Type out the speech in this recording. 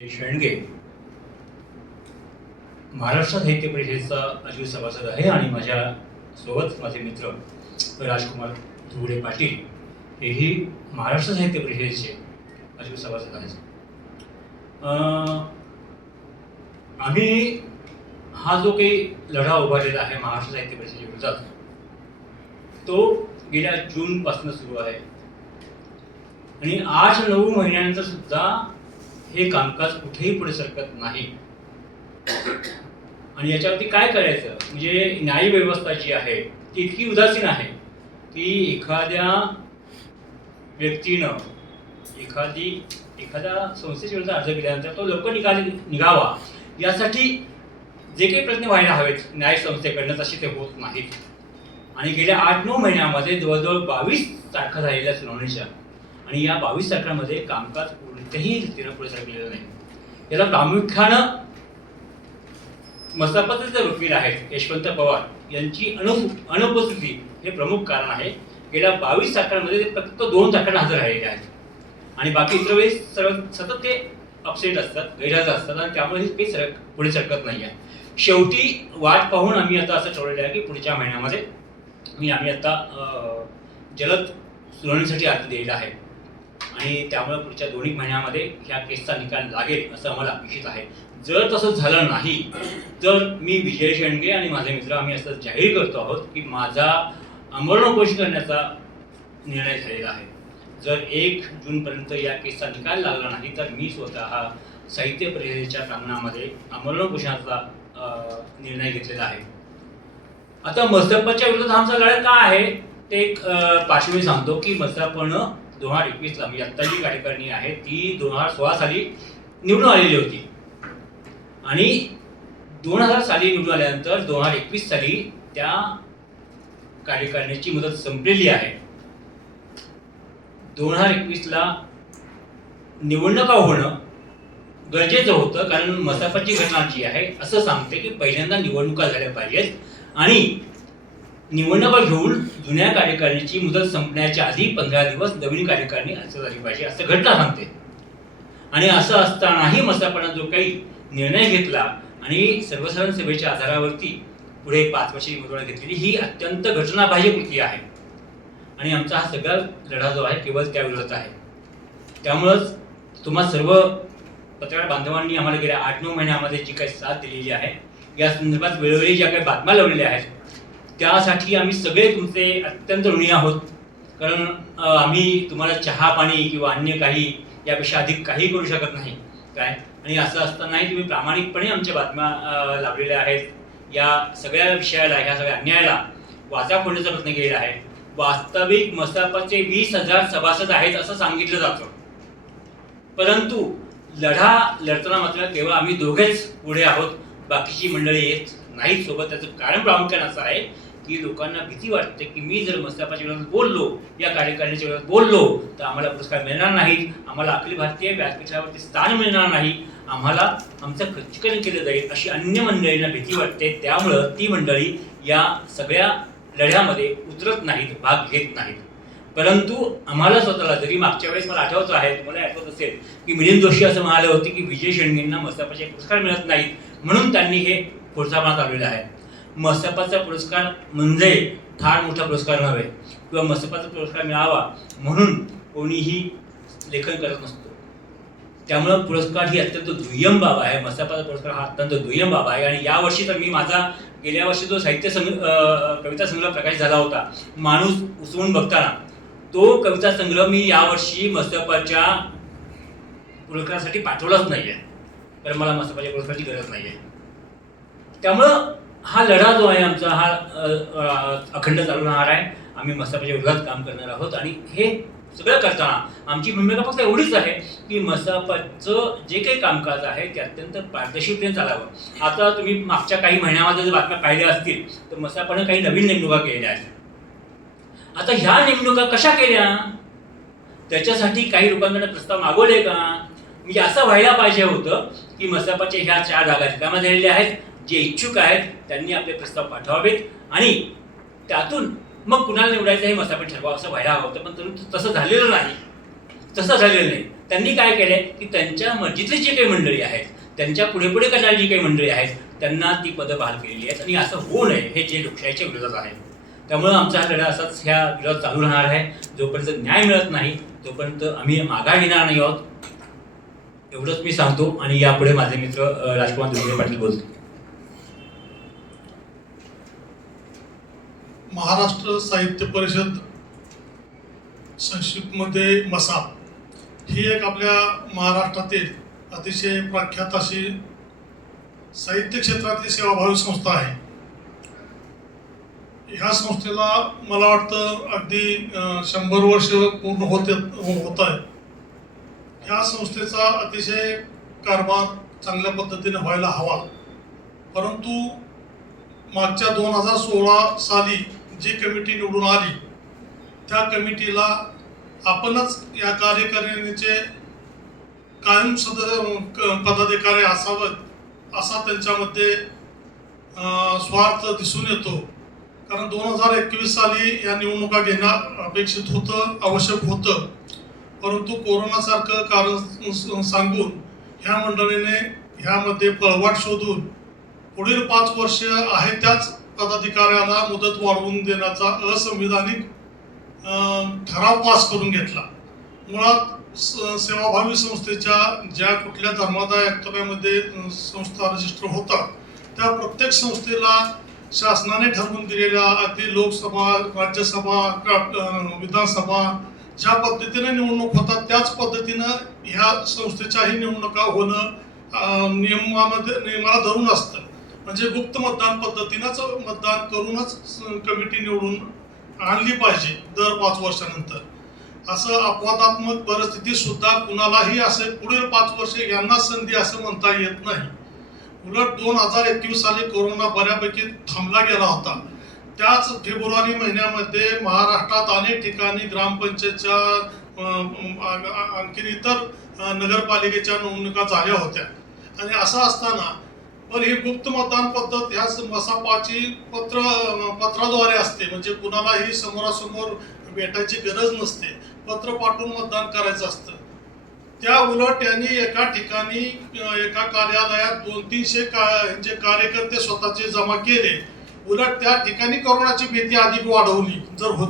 शेंडगे महाराष्ट्र साहित्य परिषदेचा अजीव सभासद आहे आणि माझ्या सोबत माझे मित्र राजकुमार धुवडे पाटील हेही महाराष्ट्र साहित्य परिषदेचे अजीव सभासद आहेत. अं, आम्ही हा जो काही लढा उभारलेला आहे महाराष्ट्र साहित्य परिषदेच्या विरोधात तो गेल्या जूनपासून सुरू आहे. आणि आठ नऊ महिन्यानंतर सुद्धा हे कामकाज कुठेही पुढे सरकत नाही. आणि याच्यावरती काय करायचं? म्हणजे न्याय व्यवस्था जी आहे ती इतकी उदासीन आहे की एखाद्या व्यक्तीनं एखादी एखाद्या संस्थेच्या विरुद्ध अर्ज केल्यानंतर तो लवकर निकाल निघावा. यासाठी जे काही प्रयत्न व्हायला हवेत न्याय संस्थेकडनं तसे ते होत नाहीत. आणि गेल्या आठ नऊ महिन्यामध्ये जवळजवळ बावीस तारखा झालेल्या सुनावणीच्या आणि या बावीस तारखांमध्ये कामकाज कोणत्याही रीतीनं पुढे सरकलेलं नाही. याला प्रामुख्यानं मसापाचे जे वकील आहेत यशवंत पवार यांची अनु अनुपस्थिती हे प्रमुख कारण आहे. गेल्या बावीस तारखांमध्ये ते फक्त दोन तारखांना हजर राहिलेले आहेत. आणि बाकी इतर वेळेस सर्व सतत ते अपसेट असतात गैरहजर असतात आणि त्यामुळे हे काही सरक पुढे सरकत नाही आहे. शेवटी वाट पाहून आम्ही आता असं ठरवलेलं आहे की पुढच्या महिन्यामध्ये मी आम्ही आता जलद सुनावणीसाठी आत दिलेला आहे. आणि त्यामुळे पुढच्या दोन्ही महिन्यामध्ये ह्या केसचा निकाल लागेल असं आम्हाला अपेक्षित आहे. जर तसं झालं नाही तर मी विजय शेंडगे आणि माझे मित्र आम्ही असं जाहीर करतो आहोत की माझा अंमलबजावणी करण्याचा निर्णय झालेला आहे. जर एक जूनपर्यंत या केसचा निकाल लागला नाही तर मी स्वतः साहित्य परिषदेच्या प्रांगणामध्ये अंमलबजावणीचा निर्णय घेतलेला आहे. आता मसरपच्या विरोधात आमचा लढा काय आहे ते एक अं, पार्श्वभूमी सांगतो की मसरपनं दोन हजार एकवीसला म्हणजे आत्ता जी कार्यकारिणी आहे ती दोन हजार सोळा साली निवडून आलेली होती. आणि दोन हजार साली निवडून आल्यानंतर दोन हजार एकवीस साली त्या कार्यकारिणीची मुदत संपलेली आहे. दोन हजार एकवीसला निवडणुका होणं गरजेचं होतं कारण मसाफाची घटना जी आहे असं सांगते की पहिल्यांदा निवडणुका झाल्या पाहिजेत. आणि निवडणुका घेऊन जुन्या कार्यकारिणीची मुदत संपण्याच्या आधी पंधरा दिवस नवीन कार्यकारिणी अर्ज झाली पाहिजे असं घटना सांगते. आणि असं असतानाही मसापणा जो काही निर्णय घेतला आणि सर्वसाधारण सभेच्या आधारावरती पुढे पाच वर्षाची निवडणूक घेतलेली ही अत्यंत घटनाबाह्य कृती आहे. आणि आमचा हा सगळा लढा जो आहे केवळ त्याविरोधात आहे. त्यामुळंच तुम्हा सर्व पत्रकार बांधवांनी आम्हाला गेल्या आठ नऊ महिन्यामध्ये जी काही साथ दिलेली आहे या संदर्भात वेळोवेळी ज्या काही बातम्या लावलेल्या आहेत त्यासाठी आम्ही सगळे तुमचे अत्यंत ऋणी आहोत. कारण आम्ही तुम्हाला चहा पाणी किंवा अन्य काही यापेक्षा अधिक काही करू शकत नाही. काय? आणि असं असतानाही तुम्ही प्रामाणिकपणे आमच्या बातम्या लाभलेल्या लावलेल्या आहेत. या सगळ्या विषयाला ह्या सगळ्या अन्यायाला वाचा फोडण्याचा प्रयत्न केलेला आहे. वास्तविक मसापाचे वीस हजार सभासद आहेत असं सांगितलं जातं. परंतु लढा लढताना मात्र केवळ आम्ही दोघेच पुढे आहोत. बाकीची मंडळी येत नाहीत सोबत. त्याचं कारण प्रामुख्यानं असं आहे की लोकांना भीती वाटते की मी जर मस्तापाच्या विरोधात बोललो या कार्यकारिणीच्या विरोधात बोललो तर आम्हाला पुरस्कार मिळणार नाहीत. आम्हाला अखिल भारतीय व्यासपीठावरती स्थान मिळणार नाही. आम्हाला आमचं खच्चीकरण केलं जाईल अशी अन्य मंडळींना भीती वाटते. त्यामुळं ती मंडळी या सगळ्या लढ्यामध्ये उतरत नाहीत भाग घेत नाहीत. परंतु आम्हाला स्वतःला जरी मागच्या वेळेस मला आठवत आहे तुम्हाला आठवत असेल की मिलिंद जोशी असं म्हणाले होते की विजय शेंडगेंना मस्तापाचे पुरस्कार मिळत नाहीत. म्हणून त्यांनी हे पुढचा आलेलं आहे. मसपाचा पुरस्कार म्हणजे फार मोठा पुरस्कार नव्हे. किंवा मसपाचा पुरस्कार मिळावा म्हणून कोणीही लेखन करत नसतो. त्यामुळं पुरस्कार ही अत्यंत दुय्यम बाब आहे. मसापाचा पुरस्कार हा अत्यंत दुय्यम बाब आहे. आणि यावर्षी तर मी माझा गेल्या वर्षी जो साहित्य संग कविता संग्रह प्रकाशित झाला होता माणूस उसवून बघताना तो कविता संग्रह मी यावर्षी मस्तपाच्या पुरस्कारासाठी पाठवलाच नाही आहे कारण मला मस्तपाच्या पुरस्काराची गरज नाही आहे त्यामुळं हा लढा जो आहे आमचा हा अखंड चालू राहणार आहे. आम्ही मस्तपाच्या विरोधात काम करणार आहोत आणि हे सगळं करताना आमची भूमिका फक्त एवढीच आहे की मसापाचं जे काही कामकाज आहे ते अत्यंत पारदर्शकतेने चालावं. आता तुम्ही मागच्या काही महिन्यामध्ये जर बातम्या पाहिल्या असतील तर मसापानं काही नवीन नेमणुका केलेल्या आहेत. आता ह्या नेमणुका कशा केल्या? त्याच्यासाठी काही लोकांकडे प्रस्ताव मागवले का? म्हणजे असं व्हायला पाहिजे होतं की मसापाच्या ह्या चार जागा रिकाम्या झालेल्या आहेत. जे इच्छुक आहेत त्यांनी आपले प्रस्ताव पाठवावेत आणि त्यातून मग कुणाला निवडायचं हे मसापण ठरवा असं व्हायला हवं होतं. पण तरी तसं झालेलं नाही. तसं झालेलं नाही. त्यांनी काय केलं की त्यांच्या मर्जीतली जी काही मंडळी आहेत त्यांच्या पुढे पुढे करणारी जी काही मंडळी आहेत त्यांना ती पदं बहाल केलेली आहेत. आणि असं होऊ नये हे जे लोकशाहीच्या विरोधात आहे. त्यामुळं आमचा हा लढा असाच ह्या विरोधात चालू राहणार आहे. जोपर्यंत न्याय मिळत नाही तोपर्यंत आम्ही माघार घेणार नाही आहोत. एवढंच मी सांगतो आणि यापुढे माझे मित्र राजकुमार दुर्गे पाटील बोलतो महाराष्ट्र साहित्य परिषद संक्षिप्तमध्ये मसाप ही एक आपल्या महाराष्ट्रातील अतिशय प्रख्यात अशी साहित्य क्षेत्रातली सेवाभावी संस्था आहे. ह्या संस्थेला मला वाटतं अगदी शंभर वर्ष पूर्ण होते होत आहे ह्या संस्थेचा अतिशय कारभार चांगल्या पद्धतीने व्हायला हवा. परंतु मागच्या दोन हजार सोळा साली जी कमिटी निवडून आली त्या कमिटीला आपणच या कार्यकारिणीचे कायम सदस्य क- पदाधिकारी असावेत असा त्यांच्यामध्ये स्वार्थ दिसून येतो. कारण दोन हजार एकवीस साली या निवडणुका घेणं अपेक्षित होतं आवश्यक होतं. परंतु कोरोनासारखं कारण सांगून ह्या मंडळीने ह्यामध्ये पळवाट शोधून पुढील पाच वर्ष आहे त्याच पदाधिकाऱ्याला मुदत वाढवून देण्याचा असंविधानिक ठराव पास करून घेतला. मुळात स- सेवाभावी संस्थेच्या ज्या कुठल्या धर्मादाय ॲक्टमध्ये संस्था रजिस्टर होतात त्या प्रत्येक संस्थेला शासनाने ठरवून दिलेल्या अगदी लोकसभा राज्यसभा का- विधानसभा ज्या पद्धतीने निवडणूक होतात त्याच पद्धतीनं ह्या संस्थेच्याही निवडणुका होणं नियमामध्ये नियमाला धरून असतं. म्हणजे गुप्त मतदान पद्धतीनंच मतदान करूनच स- कमिटी निवडून आणली पाहिजे दर पाच वर्षानंतर. असं अपवादात्मक परिस्थिती सुद्धा कुणालाही असे पुढील पाच वर्ष यांना संधी असं म्हणता येत नाही. उलट दोन हजार एकवीस साली कोरोना बऱ्यापैकी थांबला गेला होता. त्याच फेब्रुवारी महिन्यामध्ये महाराष्ट्रात अनेक ठिकाणी ग्रामपंचायतच्या आणखीन इतर नगरपालिकेच्या निवडणुका झाल्या होत्या. आणि असं असताना पण ही गुप्त मतदान पद्धत ह्या मसापाची पत्र पत्राद्वारे असते. म्हणजे कुणालाही समोरासमोर भेटायची गरज नसते. पत्र पाठवून मतदान करायचं असतं. त्या उलट यांनी एका ठिकाणी एका कार्यालयात दोन तीनशे का यांचे कार्यकर्ते स्वतःचे जमा केले. उलट त्या ठिकाणी कोरोनाची भीती अधिक वाढवली जर होती.